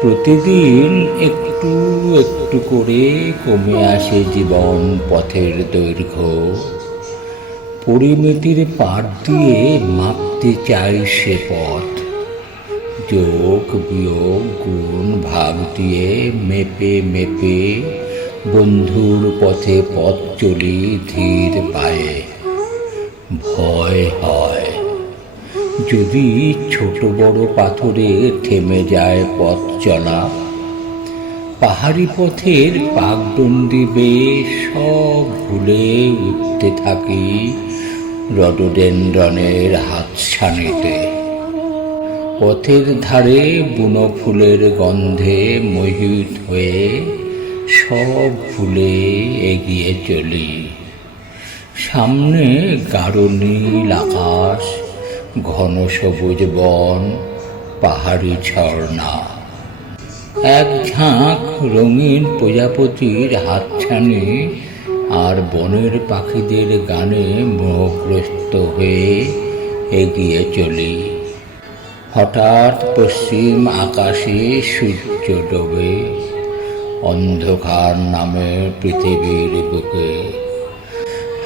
প্রতিদিন একটু একটু করে কমে আসে জীবন পথের দৈর্ঘ্য। পরিমিতির পার দিয়ে মাপতে চাই সে পথ। যোগ, বিয়োগ, গুণ, ভাগ দিয়ে মেপে মেপে বন্ধুর পথে পথ চলি ধীর যদি ছোট বড় পাথরে থেমে যায় পথ চলা, পাহাড়ি পথের পাকডন্ডি বেয়ে সব ভুলে উঠতে থাকি রডোডেন্ড্রনের হাতছানিতে। পথের ধারে বুনো ফুলের গন্ধে মোহিত হয়ে সব ভুলে এগিয়ে চলি। সামনে গাঢ় নীল আকাশ ঘন সবুজ বন, পাহাড়ি ঝর্ণা। এক ঝাঁক রঙিন প্রজাপতির হাতছানি আর বনের পাখিদের গানে মোহগ্রস্ত হয়ে এগিয়ে চলি। হঠাৎ পশ্চিম আকাশে সূর্য ডোবে। অন্ধকার নামে পৃথিবীর বুকে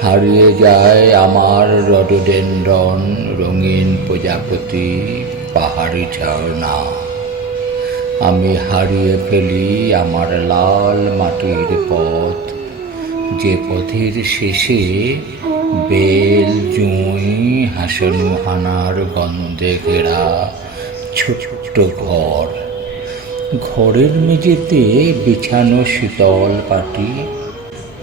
হারিয়ে যায় আমার রডোডেন্ড্রন রঙিন প্রজাপতি পাহাড়ি ঝর্ণা। আমি হারিয়ে ফেলি আমার লাল মাটির পথ। যে পথের শেষে বেল, জুঁই, হাসানু হানার গন্ধে ঘেরা ছোট্ট ঘর। ঘরের মেঝেতে বিছানো শীতল পাটি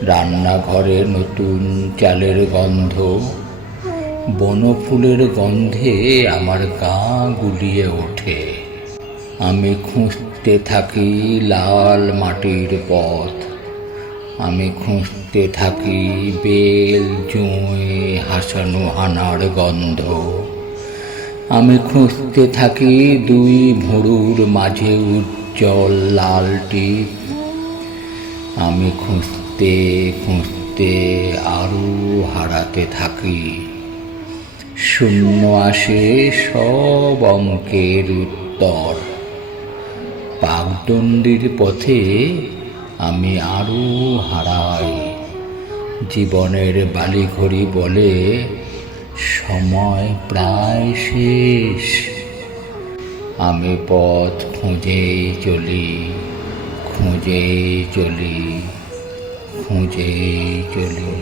রান্নাঘরে নতুন চালের গন্ধ, বনফুলের গন্ধে আমার গা গুলিয়ে ওঠে। আমি খুঁজতে থাকি লাল মাটির পথ। আমি খুঁজতে থাকি বেল, জুঁই, হাসানো হানার গন্ধ। আমি খুঁজতে থাকি দুই ভুঁড়ুর মাঝে উজ্জ্বল লাল টিপ আমি খুঁজতে খুঁজতে আরও হারাতে থাকি। শূন্য আসে সব অঙ্কের উত্তর। পাকদণ্ডির পথে আমি আরও হারাই। জীবনের বালিঘড়ি বলে সময় প্রায় শেষ। আমি পথ খুঁজেই চলি। খুঁজেই চলি খুঁজেই চলি।